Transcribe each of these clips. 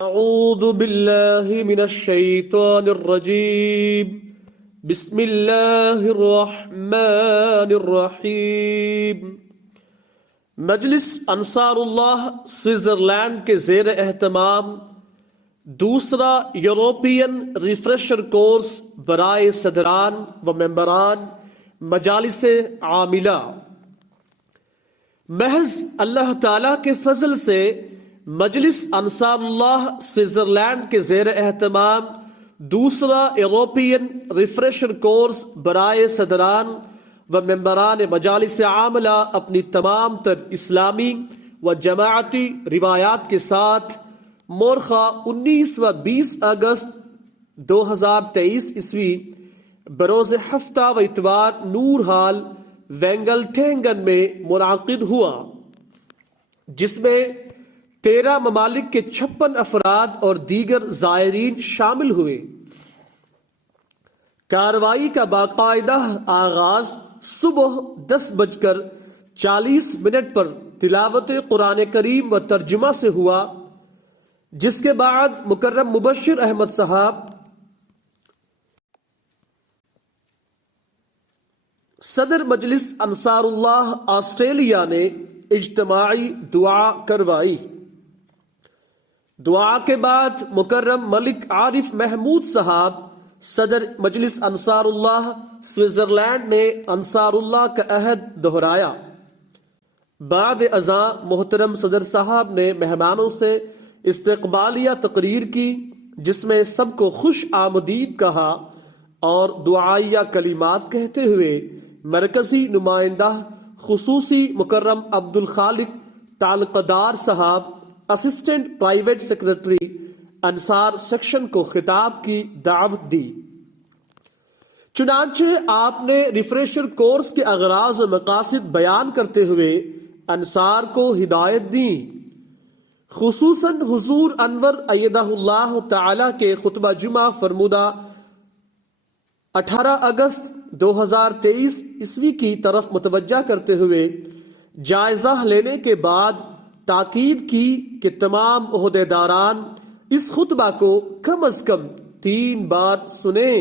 أعوذ بالله من الشيطان الرجيم بسم الله الرحمن الرحیم۔ مجلس انصار اللہ سوئٹزرلینڈ کے زیر اہتمام دوسرا یورپین ریفریشر کورس برائے صدران و ممبران مجالس عاملہ۔ محض اللہ تعالیٰ کے فضل سے مجلس انصار اللہ سوئٹزرلینڈ کے زیر اہتمام دوسرا یورپین ریفریشر کورس برائے صدران و ممبران مجالس عاملہ اپنی تمام تر اسلامی و جماعتی روایات کے ساتھ مورخہ 19 و 20 اگست 2023 عیسوی بروز ہفتہ و اتوار نور ہال وینگل ٹینگن میں منعقد ہوا، جس میں 13 ممالک کے 56 افراد اور دیگر زائرین شامل ہوئے۔ کارروائی کا باقاعدہ آغاز صبح 10:40 پر تلاوت قرآن کریم و ترجمہ سے ہوا، جس کے بعد مکرم مبشر احمد صاحب صدر مجلس انصار اللہ آسٹریلیا نے اجتماعی دعا کروائی۔ دعا کے بعد مکرم ملک عارف محمود صاحب صدر مجلس انصار اللہ سوئٹزرلینڈ نے انصار اللہ کا عہد دہرایا۔ بعد ازاں محترم صدر صاحب نے مہمانوں سے استقبالیہ تقریر کی، جس میں سب کو خوش آمدید کہا اور دعائیہ کلمات کہتے ہوئے مرکزی نمائندہ خصوصی مکرم عبدالخالق تعلقدار صاحب اسسٹنٹ پرائیویٹ سیکرٹری انصار سیکشن کو خطاب کی دعوت دی۔ چنانچہ آپ نے ریفریشر کورس کے اغراض و مقاصد بیان کرتے ہوئے انصار کو ہدایت دی، خصوصاً حضور انور ایدہ اللہ تعالی کے خطبہ جمعہ فرمودہ 18 اگست 2023 عیسوی کی طرف متوجہ کرتے ہوئے جائزہ لینے کے بعد تاکید کی کہ تمام عہدیداران اس خطبہ کو کم از کم 3 بار سنیں۔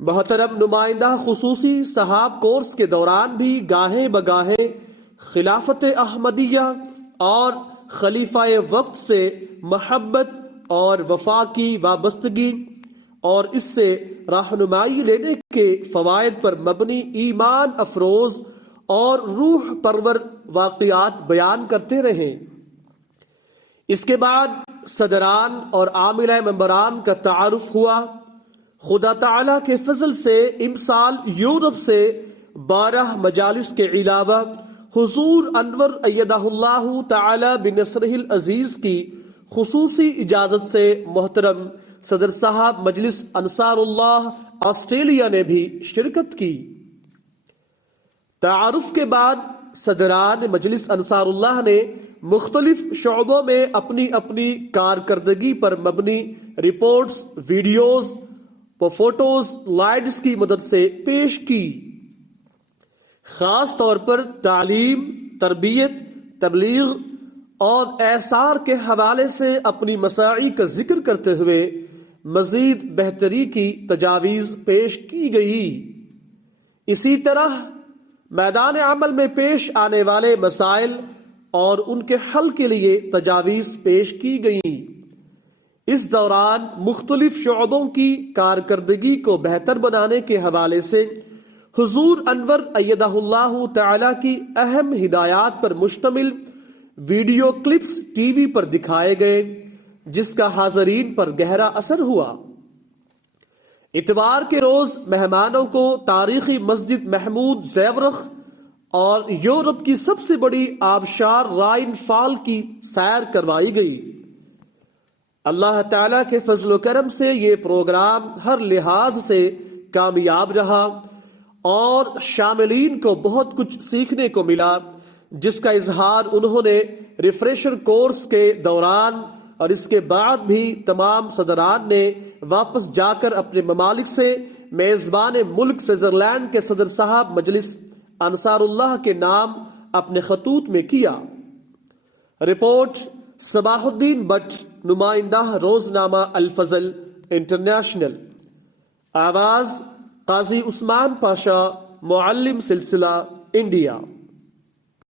محترم نمائندہ خصوصی صاحب کورس کے دوران بھی گاہیں بگاہیں خلافت احمدیہ اور خلیفہ وقت سے محبت اور وفا کی وابستگی اور اس سے رہنمائی لینے کے فوائد پر مبنی ایمان افروز اور روح پرور واقعات بیان کرتے رہے۔ اس کے بعد صدران اور عاملہ ممبران کا تعارف ہوا۔ خدا تعالیٰ کے فضل سے امسال یورپ سے 12 مجالس کے علاوہ حضور انور ایدہ اللہ تعالی بنصرہ العزیز کی خصوصی اجازت سے محترم صدر صاحب مجلس انصار اللہ آسٹریلیا نے بھی شرکت کی۔ تعارف کے بعد صدران مجلس انصار اللہ نے مختلف شعبوں میں اپنی اپنی کارکردگی پر مبنی رپورٹس، ویڈیوز و فوٹوز لائیڈز کی مدد سے پیش کی۔ خاص طور پر تعلیم، تربیت، تبلیغ اور اعصار کے حوالے سے اپنی مساعی کا ذکر کرتے ہوئے مزید بہتری کی تجاویز پیش کی گئی۔ اسی طرح میدان عمل میں پیش آنے والے مسائل اور ان کے حل کے لیے تجاویز پیش کی گئیں۔ اس دوران مختلف شعبوں کی کارکردگی کو بہتر بنانے کے حوالے سے حضور انور ایدہ اللہ تعالی کی اہم ہدایات پر مشتمل ویڈیو کلپس ٹی وی پر دکھائے گئے، جس کا حاضرین پر گہرا اثر ہوا۔ اتوار کے روز مہمانوں کو تاریخی مسجد محمود زیورخ اور یورپ کی سب سے بڑی آبشار رائن فال کی سیر کروائی گئی۔ اللہ تعالیٰ کے فضل و کرم سے یہ پروگرام ہر لحاظ سے کامیاب رہا اور شاملین کو بہت کچھ سیکھنے کو ملا، جس کا اظہار انہوں نے ریفریشر کورس کے دوران اور اس کے بعد بھی تمام صدران نے واپس جا کر اپنے ممالک سے میزبان ملک سوئٹزرلینڈ کے صدر صاحب مجلس انصار اللہ کے نام اپنے خطوط میں کیا۔ رپورٹ صباح الدین بٹ، نمائندہ روزنامہ الفضل انٹرنیشنل۔ آواز قاضی عثمان پاشا، معلم سلسلہ، انڈیا۔